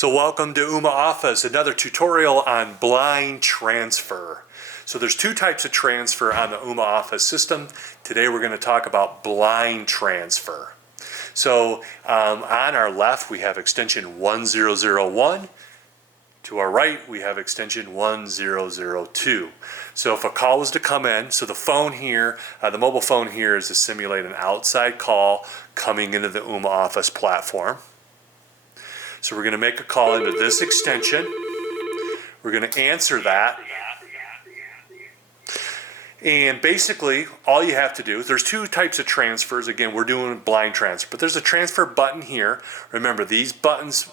So welcome to Ooma Office, another tutorial on blind transfer. So there's two types of transfer on the Ooma Office system. Today we're going to talk about blind transfer. So on our left we have extension 1001. To our right we have extension 1002. So if a call was to come in, so the phone here, the mobile phone here is to simulate an outside call coming into the Ooma Office platform. So we're going to make a call into this extension. We're going to answer that. And basically, all you have to do, there's two types of transfers. Again, we're doing blind transfer, but there's a transfer button here. Remember, these buttons,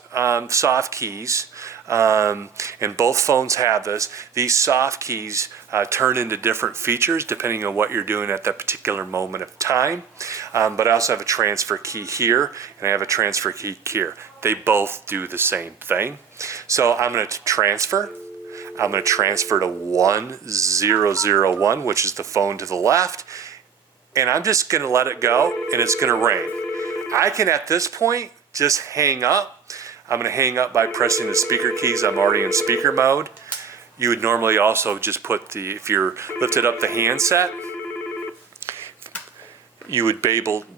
soft keys, and both phones have this. These soft keys turn into different features depending on what you're doing at that particular moment of time. But I also have a transfer key here, and I have a transfer key here. They both do the same thing. So I'm going to transfer. I'm going to transfer to 1001, which is the phone to the left, and I'm just going to let it go, and it's going to ring. I can, at this point, just hang up. I'm going to hang up by pressing the speaker keys. I'm already in speaker mode. You would normally also just put if you're lifted up the handset, you would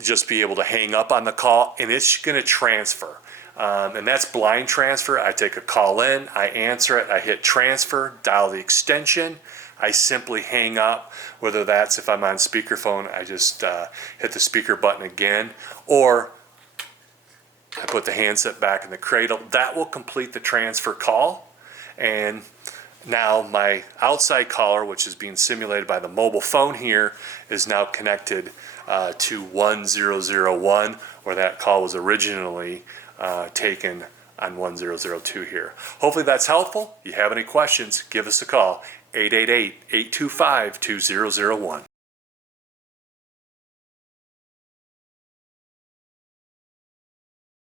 just be able to hang up on the call, and it's going to transfer. And that's blind transfer. I take a call in, I answer it, I hit transfer, dial the extension, I simply hang up. Whether that's if I'm on speakerphone, I just hit the speaker button again, or I put the handset back in the cradle. That will complete the transfer call. And now my outside caller, which is being simulated by the mobile phone here, is now connected to 1001, where that call was originally taken on 1002 here. Hopefully that's helpful. If you have any questions, give us a call, 888-825-2001.